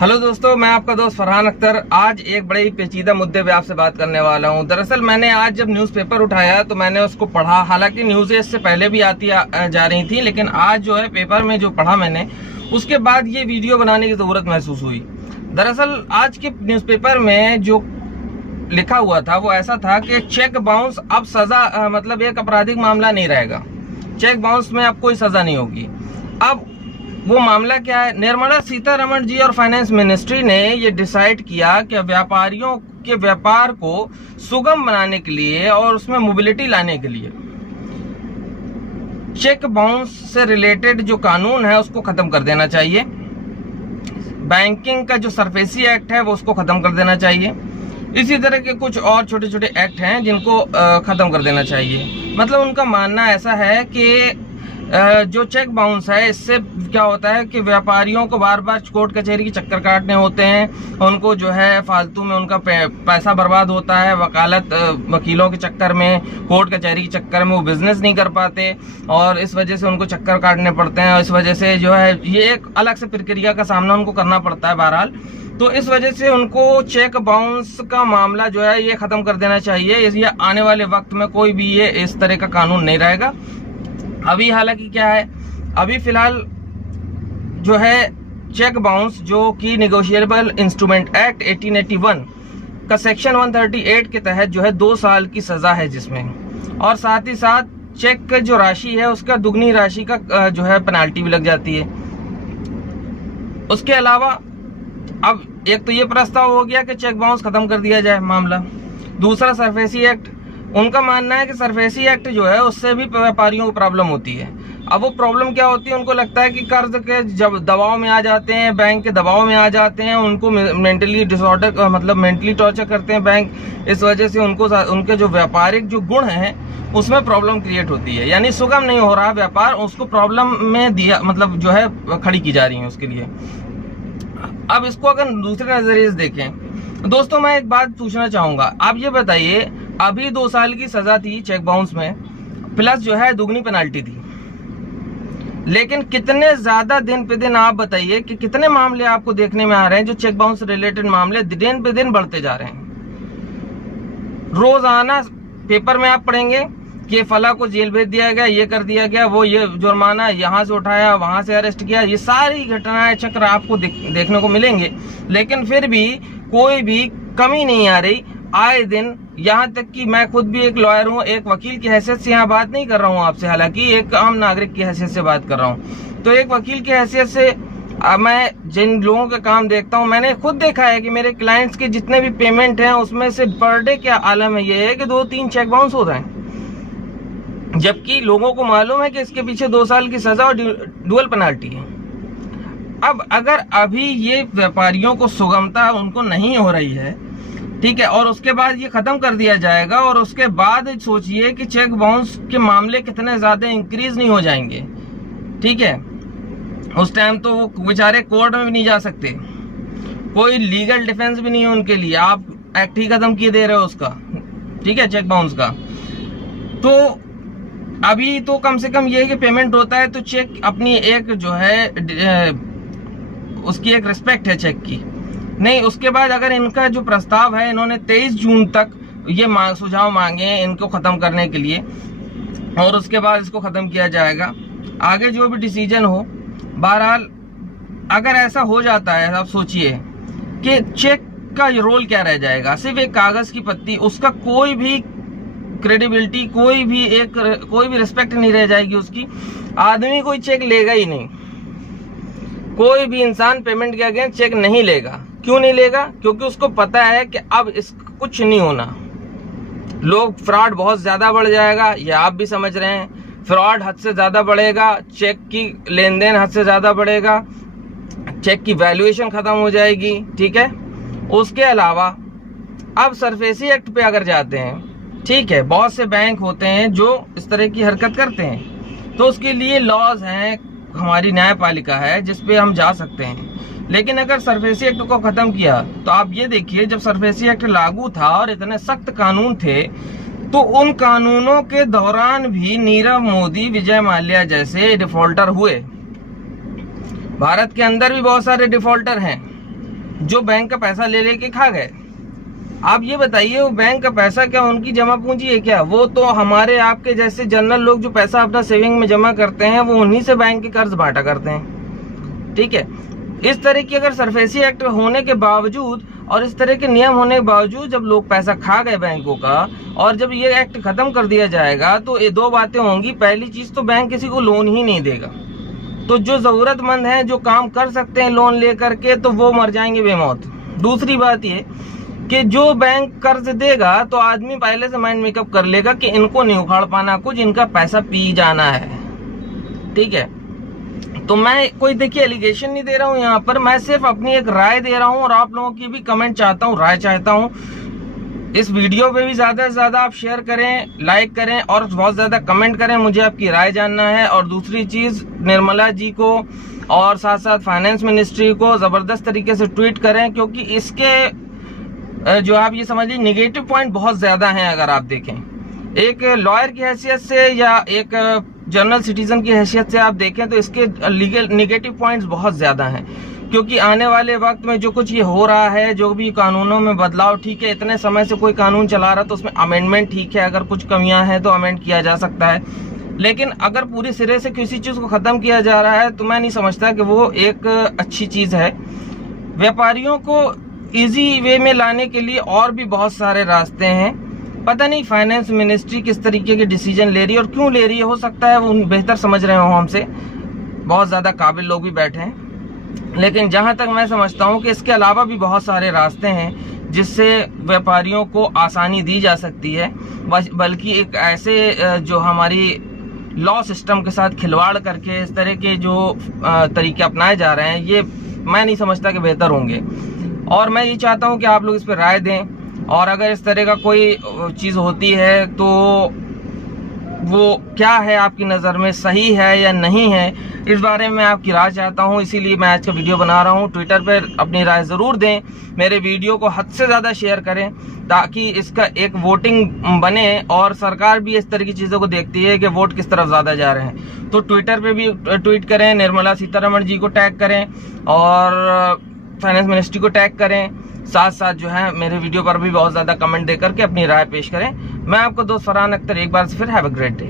Hello दोस्तों, मैं आपका दोस्त फरहान अख्तर आज एक बड़े ही पेचीदा मुद्दे पे आपसे बात करने वाला हूं। दरअसल मैंने आज जब न्यूज़पेपर उठाया तो मैंने उसको पढ़ा। हालांकि न्यूज़ें इससे पहले भी आती जा रही थी, लेकिन आज जो है पेपर में जो पढ़ा मैंने, उसके बाद ये वीडियो बनाने की ज़रूरत महसूस हुई। दरअसल आज के न्यूज़पेपर में जो लिखा हुआ था वो ऐसा था कि चेक बाउंस अब सजा मतलब एक आपराधिक मामला नहीं रहेगा। चेक बाउंस में अब कोई सजा नहीं होगी। अब वो मामला क्या है? निर्मला सीतारमण जी और फाइनेंस मिनिस्ट्री ने ये डिसाइड किया कि व्यापारियों के व्यापार को सुगम बनाने के लिए और उसमें मोबिलिटी लाने के लिए चेक बाउंस से रिलेटेड जो कानून है उसको खत्म कर देना चाहिए। बैंकिंग का जो सरफेसी एक्ट है वो उसको खत्म कर देना चाहिए। इसी तरह के कुछ और छोटे छोटे एक्ट हैं जिनको खत्म कर देना चाहिए। मतलब उनका मानना ऐसा है कि जो चेक बाउंस है इससे क्या होता है कि व्यापारियों को बार बार कोर्ट कचहरी के चक्कर काटने होते हैं। उनको जो है फालतू में उनका पैसा बर्बाद होता है। वकीलों के चक्कर में, कोर्ट कचहरी के चक्कर में वो बिजनेस नहीं कर पाते और इस वजह से उनको चक्कर काटने पड़ते हैं और इस वजह से जो है ये एक अलग से प्रक्रिया का सामना उनको करना पड़ता है बहरहाल। तो इस वजह से उनको चेक बाउंस का मामला जो है ये खत्म कर देना चाहिए। इसलिए आने वाले वक्त में कोई भी ये इस तरह का कानून नहीं रहेगा। अभी हालांकि क्या है, अभी फिलहाल जो है चेक बाउंस जो कि नेगोशिएबल इंस्ट्रूमेंट एक्ट 1881 का सेक्शन 138 के तहत जो है 2 साल की सजा है जिसमें, और साथ ही साथ चेक की जो राशि है उसका दुगनी राशि का जो है पेनाल्टी भी लग जाती है। उसके अलावा अब एक तो ये प्रस्ताव हो गया कि चेक बाउंस खत्म कर दिया जाए मामला। दूसरा सरफेसी एक्ट, उनका मानना है कि सरफेसी एक्ट जो है उससे भी व्यापारियों को प्रॉब्लम होती है। अब वो प्रॉब्लम क्या होती है, उनको लगता है कि कर्ज के जब दबाव में आ जाते हैं, बैंक के दबाव में आ जाते हैं, उनको मेंटली डिसऑर्डर मतलब मेंटली टॉर्चर करते हैं बैंक। इस वजह से उनको उनके जो व्यापारिक जो गुण हैं उसमें प्रॉब्लम क्रिएट होती है, यानी सुगम नहीं हो रहा व्यापार, उसको प्रॉब्लम में दिया मतलब जो है खड़ी की जा रही है उसके लिए। अब इसको अगर दूसरे नजरिए से देखें दोस्तों, मैं एक बात पूछना चाहूंगा, आप ये बताइए, अभी 2 साल की सजा थी चेक बाउंस में, प्लस जो है दुगनी पेनाल्टी थी, लेकिन कितने ज्यादा दिन पे दिन आप बताइए कि कितने मामले आपको देखने में आ रहे हैं जो चेक बाउंस रिलेटेड मामले दिन पे दिन बढ़ते जा रहे हैं। रोजाना पेपर में आप पढ़ेंगे कि फला को जेल भेज दिया गया, ये कर दिया गया, वो ये जुर्माना यहाँ से उठाया, वहां से अरेस्ट किया, ये सारी घटनाएं चक्र आपको देखने को मिलेंगे। लेकिन फिर भी कोई भी कमी नहीं आ रही आए दिन। यहाँ तक कि मैं खुद भी एक लॉयर हूँ, एक वकील की हैसियत से यहाँ बात नहीं कर रहा हूँ आपसे, हालांकि एक आम नागरिक की हैसियत से बात कर रहा हूँ। तो एक वकील की हैसियत से मैं जिन लोगों का काम देखता हूँ, मैंने खुद देखा है कि मेरे क्लाइंट्स के जितने भी पेमेंट हैं उसमें से पर डे क्या आलम है ये है कि 2-3 चेक बाउंस हो रहे हैं, जबकि लोगों को मालूम है कि इसके पीछे 2 साल की सजा और डुअल पेनाल्टी है। अब अगर अभी ये व्यापारियों को सुगमता उनको नहीं हो रही है, ठीक है, और उसके बाद ये खत्म कर दिया जाएगा और उसके बाद सोचिए कि चेक बाउंस के मामले कितने ज्यादा इंक्रीज नहीं हो जाएंगे, ठीक है। उस टाइम तो वो बेचारे कोर्ट में भी नहीं जा सकते, कोई लीगल डिफेंस भी नहीं है उनके लिए। आप एक्ट ही खत्म किए दे रहे हो उसका, ठीक है, चेक बाउंस का। तो अभी तो कम से कम ये है कि पेमेंट होता है तो चेक अपनी एक जो है उसकी एक रिस्पेक्ट है चेक की। नहीं, उसके बाद अगर इनका जो प्रस्ताव है, इन्होंने 23 जून तक ये सुझाव मांगे हैं इनको खत्म करने के लिए, और उसके बाद इसको खत्म किया जाएगा। आगे जो भी डिसीजन हो, बहरहाल अगर ऐसा हो जाता है, आप सोचिए कि चेक का रोल क्या रह जाएगा, सिर्फ एक कागज की पत्ती, उसका कोई भी क्रेडिबिलिटी, कोई भी रिस्पेक्ट नहीं रह जाएगी उसकी। आदमी कोई चेक लेगा ही नहीं, कोई भी इंसान पेमेंट के अगेंस्ट चेक नहीं लेगा। क्यों नहीं लेगा? क्योंकि उसको पता है कि अब इसका कुछ नहीं होना। लोग फ्रॉड बहुत ज्यादा बढ़ जाएगा, ये आप भी समझ रहे हैं। फ्रॉड हद से ज्यादा बढ़ेगा, चेक की लेन देन हद से ज्यादा बढ़ेगा, चेक की वैल्यूएशन खत्म हो जाएगी, ठीक है। उसके अलावा अब सरफेसी एक्ट पे अगर जाते हैं, ठीक है, बहुत से बैंक होते हैं जो इस तरह की हरकत करते हैं, तो उसके लिए लॉज हैं, हमारी न्यायपालिका है जिसपे हम जा सकते हैं। लेकिन अगर सरफेसी एक्ट को खत्म किया तो आप ये देखिए, जब सरफेसी एक्ट लागू था और इतने सख्त कानून थे, तो उन कानूनों के दौरान भी नीरव मोदी, विजय माल्या जैसे डिफॉल्टर हुए। भारत के अंदर भी बहुत सारे डिफॉल्टर हैं, जो बैंक का पैसा ले लेके खा गए। आप ये बताइए, वो बैंक का पैसा क्या उनकी जमा पूंजी है क्या? वो तो हमारे आपके जैसे जनरल लोग जो पैसा अपना सेविंग में जमा करते हैं, वो उन्हीं से बैंक के कर्ज बांटा करते हैं। ठीक है, इस तरह की अगर सरफेसी एक्ट होने के बावजूद और इस तरह के नियम होने के बावजूद जब लोग पैसा खा गए बैंकों का, और जब ये एक्ट खत्म कर दिया जाएगा तो ये दो बातें होंगी। पहली चीज तो बैंक किसी को लोन ही नहीं देगा, तो जो जरूरतमंद हैं, जो काम कर सकते हैं लोन लेकर के, तो वो मर जाएंगे बेमौत। दूसरी बात ये कि जो बैंक कर्ज देगा तो आदमी पहले से माइंड मेकअप कर लेगा कि इनको नहीं उखाड़ पाना कुछ, इनका पैसा पी जाना है। ठीक है, तो मैं कोई देखिए एलिगेशन नहीं दे रहा हूं यहाँ पर, मैं सिर्फ अपनी एक राय दे रहा हूं और आप लोगों की भी कमेंट चाहता हूं, राय चाहता हूं। इस वीडियो पे भी ज्यादा से ज्यादा आप शेयर करें, लाइक करें और बहुत ज्यादा कमेंट करें, मुझे आपकी राय जानना है। और दूसरी चीज, निर्मला जी को और साथ साथ फाइनेंस मिनिस्ट्री को जबरदस्त तरीके से ट्वीट करें, क्योंकि इसके जो आप ये समझ लीजिए निगेटिव पॉइंट बहुत ज्यादा हैं। अगर आप देखें एक लॉयर की हैसियत से या एक जनरल सिटीजन की हैसियत से आप देखें तो इसके लीगल निगेटिव पॉइंट्स बहुत ज्यादा हैं, क्योंकि आने वाले वक्त में जो कुछ ये हो रहा है, जो भी कानूनों में बदलाव, ठीक है इतने समय से कोई कानून चला रहा तो उसमें अमेंडमेंट ठीक है, अगर कुछ कमियां हैं तो अमेंड किया जा सकता है, लेकिन अगर पूरी सिरे से किसी चीज को खत्म किया जा रहा है तो मैं नहीं समझता कि वो एक अच्छी चीज है। व्यापारियों को इजी वे में लाने के लिए और भी बहुत सारे रास्ते हैं। पता नहीं फाइनेंस मिनिस्ट्री किस तरीके के डिसीजन ले रही है और क्यों ले रही है, हो सकता है वो बेहतर समझ रहे हो हमसे, बहुत ज्यादा काबिल लोग भी बैठे हैं। लेकिन जहां तक मैं समझता हूं कि इसके अलावा भी बहुत सारे रास्ते हैं जिससे व्यापारियों को आसानी दी जा सकती है, बल्कि एक ऐसे जो हमारी लॉ सिस्टम के साथ खिलवाड़ करके इस तरह के जो तरीके अपनाए जा रहे हैं, ये मैं नहीं समझता कि बेहतर होंगे। और मैं ये चाहता हूं कि आप लोग इस पर राय दें, और अगर इस तरह का कोई चीज होती है तो वो क्या है आपकी नज़र में, सही है या नहीं है, इस बारे में आपकी राय चाहता हूं। इसीलिए मैं आज का वीडियो बना रहा हूं। ट्विटर पर अपनी राय ज़रूर दें, मेरे वीडियो को हद से ज़्यादा शेयर करें ताकि इसका एक वोटिंग बने, और सरकार भी इस तरह की चीज़ों को देखती है कि वोट किस तरफ ज़्यादा जा रहे हैं। तो ट्विटर पर भी ट्वीट करें, निर्मला सीतारमण जी को टैग करें और फाइनेंस मिनिस्ट्री को टैग करें, साथ साथ जो है मेरे वीडियो पर भी बहुत ज़्यादा कमेंट देकर के अपनी राय पेश करें। मैं आपको दोस्त फरहान अख्तर एक बार से फिर हैव अ ग्रेट डे।